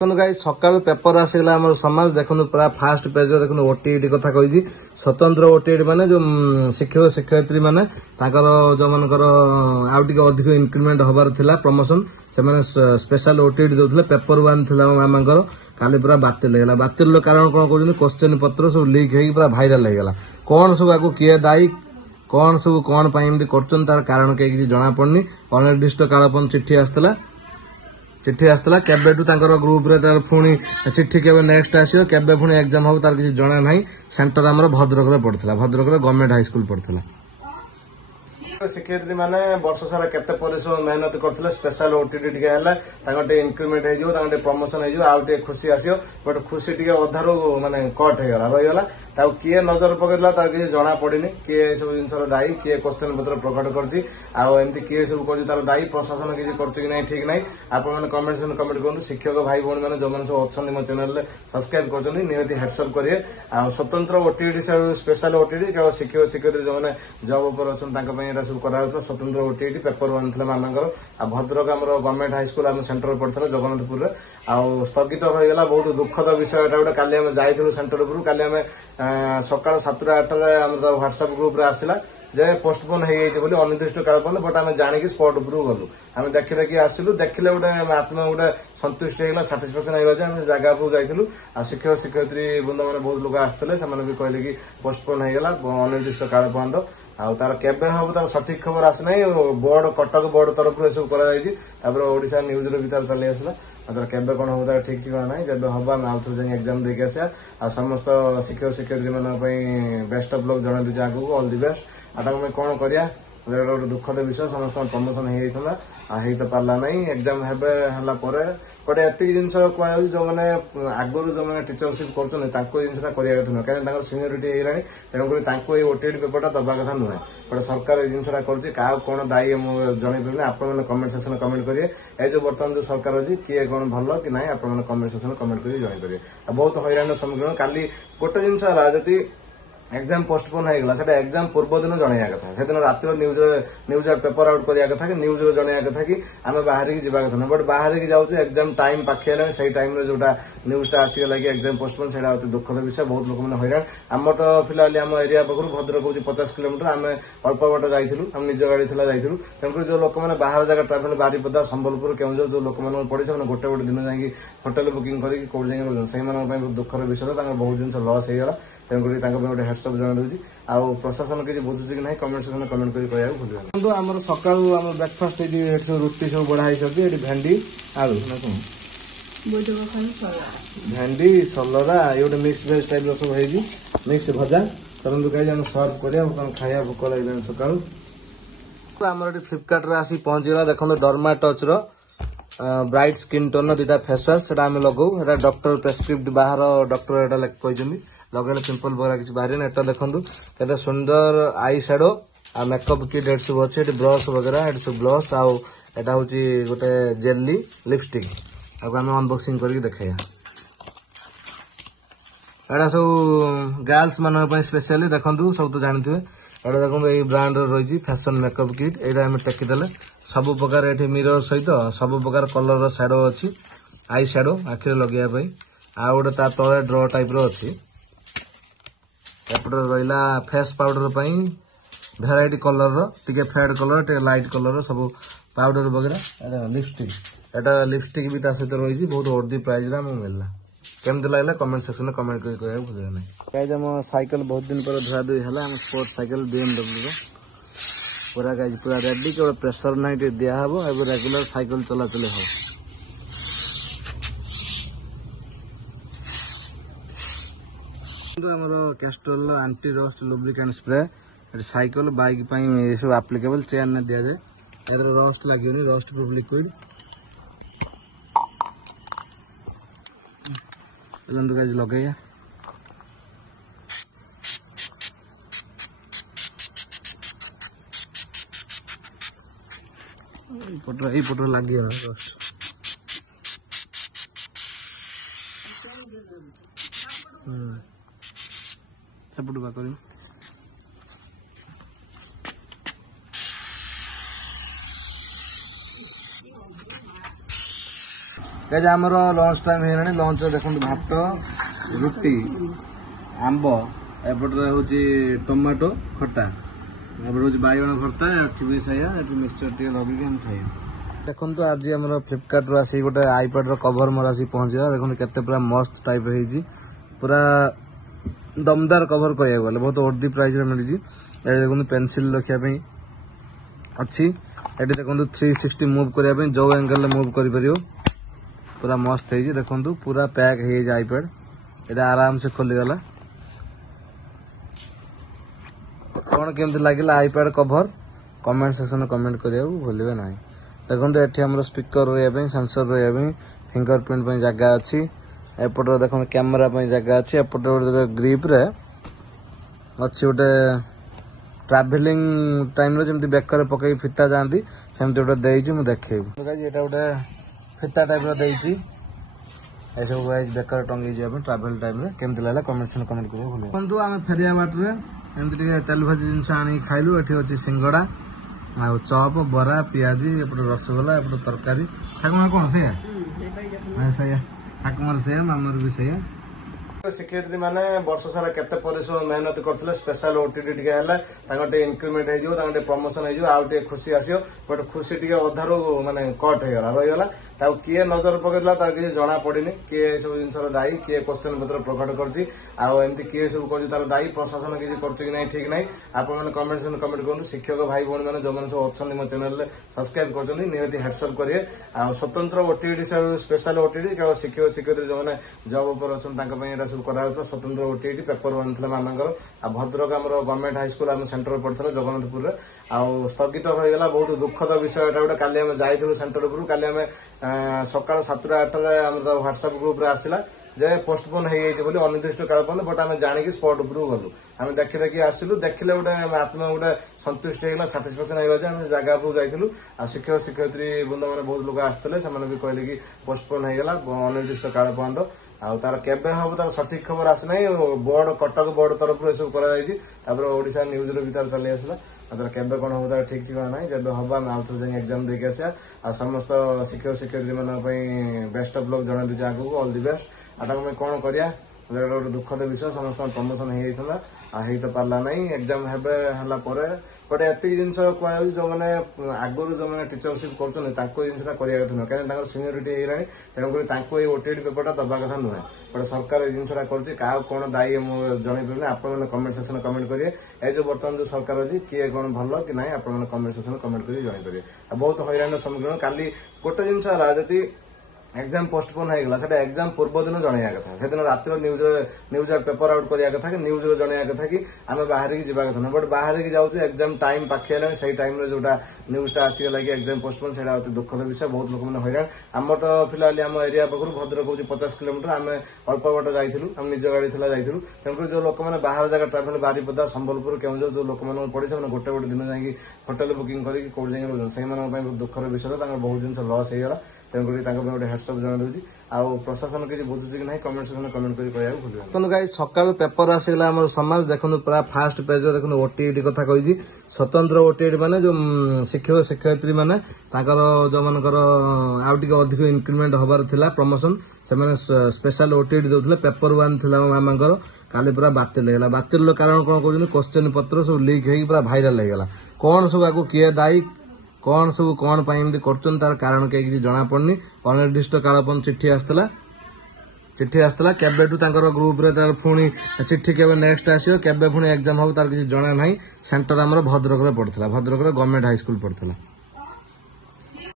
देखो गाई सका पेपर आसगला समाज देखो पूरा फास्ट पेज देखो ओटीईटी कथा कही स्वतंत्र ओटीईटी माने जो शिक्षक शिक्षयित्री माने जो मनकर आउ टिके अधिक इंक्रीमेंट हबार थिला प्रमोशन से स्पेशल ओटीईटी दउथले पेपर 1 थिला मामांकर काली पूरा बातिल होगला बातिल कारण कोन कहउछन क्वेश्चन पत्र सब लीक हेई पूरा वायरल होगला कोन सब आको किए दायी कोन सब कोन पई एमदी करचन तार कारण के किछि जणा पड़नी अनिर्दिष्ट कालपन चिट्ठी आसला केबेटू तांकर ग्रुप रे तार पुणी चिट्ठी केबे नेक्स्ट आसियो केबे पुणी एग्जाम हो तार किछि जणा नाही सेंटर हमर भद्रक रे पड़थला भद्रक रे गवर्नमेंट हाई स्कूल पड़थला शिक्षयित्री माने वर्ष सारा केते परिश्रम मेहनत करथिले स्पेशल ओटीटी टिके हला तांगटे इंक्रीमेंट हे जो तांगटे प्रमोशन हे जो आउ टे खुशी आसियो बट खुशी टिके अधारो माने कट हे गला रहि गला ताउ किए नजर पकेला तार किछि जणा पड़िनी किए सब जिंसर दायी किए क्वेश्चन पत्र प्रकट करछि आ एमती किए सब करछि तार दायी प्रशासन किछि करछि कि नै ठीक नै आपण माने कमेंट करू शिक्षक भाई भौणी माने जो माने सब अछन मो चैनल रे सब्सक्राइब करछनी नियति हेडसअप करिए आ स्वतंत्र ओटीटी स्पेशल ओटीटी केवल शिक्षक शिक्षयित्री जो माने जॉब ऊपर अछन तांका पई एटा सब करा स्वतंत्र ओटीटी पेपर 1 थिला मानकर आ भद्रक हमर गवर्नमेंट हाई स्कूल हम सेंटर पड़थला जगन्नाथपुर रे आ स्थगित होइगला बहुत दुखद विषय एटा गोटे काली हम जाइथिलु सेंटर ऊपर काली हम सकाळ 7:08 रे हमर व्हाट्सएप ग्रुप रे आसिला जे पोस्टपोन हो गई अनिर्दिष्ट कालपन बट आम जानिकी स्पॉट उपरू गलु आम देखी देखी आसिलु देखिले गोटे आत्मा गोटे संतुष्ट होगा साटिस्फैक्शन होगा जगह को जाइलु आ शिक्षक शिक्षयित्री बृंद मैंने बहुत लोग आसते से कहले कि पोस्टपोन होगा अनिर्दिष्ट काल पर्यंत आ तार केबे हम तार सठिक खबर आसना बोर्ड कटक बोर्ड तरफ सब कर ओडिशा न्यूज भी तार चली आसला तार केबे कौन हम तार ठीक ठिकाना ना जब हम आउ थे जाए एग्जाम देके आसा आ समस्त शिक्षक शिक्षयित्री मान बेस्ट ऑफ लक जन दूसरे आगू ऑल दी बेस्ट आ कौन करिया गोटे दुखद विषय समस्त प्रमोशन हो तो पार्ला ना एग्जाम है गोटे एत जिन कह जो मैंने आगुरी जो मैंने टीचरशिप कर जिनसा करवा कथा नुह कहीं सीनियरिटी होगा तेणुक ओटीईटी पेपरटा दबा कथा नुहे बट सरकार जिनसा कर कौन दायी जनईपारे आपने कमेंट सेक्शन कमेंट करेंगे ये जो बर्तमान जो सरकार अच्छी किए कौन भल कि ना आप कमेंट सेक्शन कमेंट कर जनईपारे बहुत हईराण सम्मुखीन काली गोटे जिन जी एग्जाम पोस्टपोन होगा एग्जाम पूर्व दिन जनइया कथा से दिन रात न्यूज पेपर आउट करवा कथा कि न्यूज जनइया कथा कि आम बाहर की जावा कथा ना बट बाहर की जाऊँ एग्जाम टाइम पाखे से टाइम जोटा न्यूजटा आसीगला कि एग्जाम पोस्टपोन से अति दुखद विषय बहुत लोक मैंने हईराण आम तो फिलहाल आम एरिया पाखु भद्रक हूँ 50 किलोमीटर आम अल्प बाट जाइलु आम निज गाड़ी थी जाइलु तेणुक जो लोक मैंने बाहर जगह ट्राभेल बारिपदा संबलपुर केउझर जो लोक मैंने पड़े से गोटे गोटे दिन जाकि होटेल बुकिंग करके कौट जाए से दुखर विषय बहुत जिन लस होगा तेणुक गोटे हेडसअप जनाई आउ प्रशासन किसी बुझुची कि ना कमेंट सेक्शन कमेंट कर भूल आम सका ब्रेकफास्ट रुटी सब बढ़ाई ये भेंडी आलू ना कौन भेंडी सलरा ये गोटे मिक्स भेज टाइप सब है मिक्स भजा चलते कहीं सर्व कर खाया भोक लगे सका आम फ्लिपकार्ट रे आसी पहुंचीगला देखो derma touch bright skin tone दुटा फेस वाश से लगू डॉक्टर प्रेस्क्रिप्ट बाहर डॉक्टर एटा कहते लगेले पिंपल वगैरह किसी बाहर एटा देखु केते सुंदर आई शेडो आ मेकअप किट एट सब अच्छे ब्रश वगैरह एट सब ब्लश आटा हूँ गोटे जेली लिपस्टिक आम अनबॉक्सिंग करके देखा एटा सब गर्ल्स मान स्पेशली देखु सब तो जानते एटा देखो ये ब्रांड रही फैशन मेकअप किट यहाँ टेकीदे सब प्रकार ये मिरर सहित सब प्रकार कलर शेडो अच्छी आई शेडो आखिरे लगे आ गोटे ता तले ड्र टाइप अच्छी एपटे रहा फेस पाउडर भेराइटी कलर टिके फेड कलर टे लाइट कलर सब पाउडर वगैरह लिपस्टिक एटा लिपस्टिक भी सहित रही बहुत वर्दी प्राइस मिलला केमती लगला कमेंट सेक्शन में कमेंट कर भूल ना आम साइकिल बहुत दिन पर धुआ धुई है स्पोर्ट साइकिल BMW पूरा पूरा रेडी केवल प्रेसर ना दिहब अब रेगुलर साइकिल चलाचल हो Castrol anti rust lubricant spray cycle bike सब आप्लिकेबल चेन ने दि जाए रस्ट लगे रस्ट प्रूफ लिक्विड लगे पटर लगे रस्ट सेपटू बा कर गाइस आमर लंच टाइम है लंच देखो भात रुटी आंब एपटे हूँ टमाटो खटा एपटे हूँ बैगण भर्ता भी सैया मिक्सचर टे लगे हम खाई देखो आज आम फ्लिपकार्ट रू आसी गोटे आईपैड कवर मोर आसी पहुंचा देखो केते पूरा मस्त टाइप है पूरा दमदार कवर कह गले बहुत वर्दी प्राइस मिली देखो पेनसिल रखापी अच्छी ये देखो 360 मुव करने जो एंगल मुव कर पूरा मस्त है देखो पूरा पैक है आईपैड ये आराम से खोलीगला कौन केमती लगे iPad cover comment section comment करिया भूलिए ना देखो ये आम स्पीकर रही सेंसर रही फिंगरप्रिंट जगह अच्छी एपटे देखो कैमेरा जगह अच्छी एपटे गोटे ग्रिप रे अच्छी गोटे ट्राभेलिंग टाइम जमी बेकर पकई फिता जाती सेमती गोटे देखे ये गोटे फिता टाइप सब बेकर टंगे ट्राभेल टाइम केमती लगे कमेंट कमेंट कर भूल आम फेरिया बाटे एमती तेल भाजी जिनस आनी खाइलु ये अच्छी सिंगड़ा आ चप बरा पियाजी एपटे रसगोला एपटे तरकारी ठाकुमार कौन सैया ठाकुमार सैया मामर भी सैया शिक्षयित्री मैंने वर्ष सारा केते परिश्रम मेहनत करते स्पेशल ओटीटी टे इनक्रीमेंट हो प्रमोशन हो खुशी आसो बट खुशी टे अधारू माने कट हो रहीगला किए नजर पकड़ा किसी जना पड़ी किए सब जिन दायी किए क्वेश्चन पत्र प्रकट करती आमती किए सब कर दायी प्रशासन किसी कर ठीक ना आप कमेंट कमेंट करूँ शिक्षक भाई भाई मैंने जो मैंने सब अच्छा मो चैनल सब्सक्राइब कर निहती हेडसअप करेंगे स्वतंत्र ओटीटी स्पेशल ओटीटी केवल शिक्षक शिक्षयित्री जो मैंने जब उपर अच्छा सब करा स्वतंत्र ओटीटी पेपर वन थी मानकर भद्रक आम गवर्नमेंट हाईस्कूल आम सेंटर पड़ता जगन्नाथपुर स्थगित होगा बहुत दुखद विषय गोटे काली आम जाइलु सेंटर उपरू काली आम सका 7टा 8टा ह्वाट्सअप ग्रुप आसला जे पोस्टपोन हो अनिर्दिष्ट काल पर्यटन बट आम जाणी स्पट उपरू गलु आम देखी देखी आसलु देखिले गोटे आत्मा गोटे संतुष्ट होगा साटिस्फैक्शन हो जगह उपरू जाइलु शिक्षक शिक्षयित्री वृंद मैंने बहुत लोग आसते से कहले कि पोस्टपोन होगा अनिर्दिष्ट काल पर्यटन तार केबे हम तार सठिक खबर आसना बोर्ड कटक बोर्ड तरफ सब ओडिशा न्यूज भी तार चली आसला केबे कौन हम तार ठीक ठिकाना ना जब हम आउ थे एग्जाम देके आसा समस्त शिक्षक शिक्षयित्री मान बेस्ट ऑफ लक जन दूसरे आगे ऑल दि बेस्ट आगे कौन करिया गोटे दुखद विषय समस्त प्रमोशन हो तो पार्ला ना एग्जाम बट एति जिन कह जो मैंने आगुरी जो मैंने टीचरशिप कर जिनसा करा कथा नुह कहीं सीनियरिटी होगा तेणुक ओटीटी पेपरटा दबा कथा नुहे बट सरकार जिनसा कर कौन दायी जनईपारे आप कमेंट सेक्शन कमेंट करेंगे ये जो बर्तमान जो सरकार अच्छी किए कौन भल कि ना आप कमेंट सेक्शन कमेंट कर जनईपारे बहुत हईराण सम्मुखीन काली गोटे जिन जी एग्जाम पोस्टपोन होगा एग्जाम पूर्व दिन जनइया कथा से दिन रात न्यूज पेपर आउट करा कथा कि न्यूज जनइया कथा कि आम बाहर की जावा कथा बट बाहर की जाऊँ एग्जाम टाइम पाखे से टाइम जोटा न्यूजटा आसीगला कि एग्जाम पोस्टपोन से दुखद विषय बहुत लोक मैंने हईराण आम तो फिलहाल आम एरिया पाखु भद्रक हूँ 50 किलोमीटर आम अल्प बाट जाइलु आम निज गाड़ी थी जाइलु तेणुक जो लोक मैंने बाहर जगह ट्राभेल बारिपदा संबलपुर केउझर जो लोक मैंने पड़ी से गोटे गोटे दिन जाकि होटेल बुकिंग करके कौट जाए से दुखर विषय बहुत जिन लस होगा तेणुक गोटे हेडसअप जन दूसरी प्रशासन किसी बुझुची कि नहीं कमेंट सेक्शन कमेंट कर भूल गाइस सकाल पेपर आसगला आम समाज देखो पूरा फास्ट पेज देखो ओटीटी कथा कही स्वतंत्र ओटीटी माने जो शिक्षक शिक्षयित्री माने जो मनकर आउ अधिक इनक्रीमेंट हबार थिला प्रमोशन से स्पेशल ओटीटी दौले पेपर वन थी मामांकर काली पूरा बातिल होगा बातिल कारण कौन कहते क्वेश्चन पत्र सब लीक हो पूरा भाइराल होगा कौन सब आगे किए दायी कौन सब कौन कर तार कारण कहीं जना पड़नी अनिर्दिष्ट काल चिट्ठी आसला केबेठू ग्रुप रे तार पुणी चिट्ठी केबे नेक्स्ट आसियो केबे पुणी एग्जाम हो तार किसी जना नहीं सेंटर आमर भद्रक पड़ता भद्रक गवर्नमेंट हाईस्कूल पड़ता।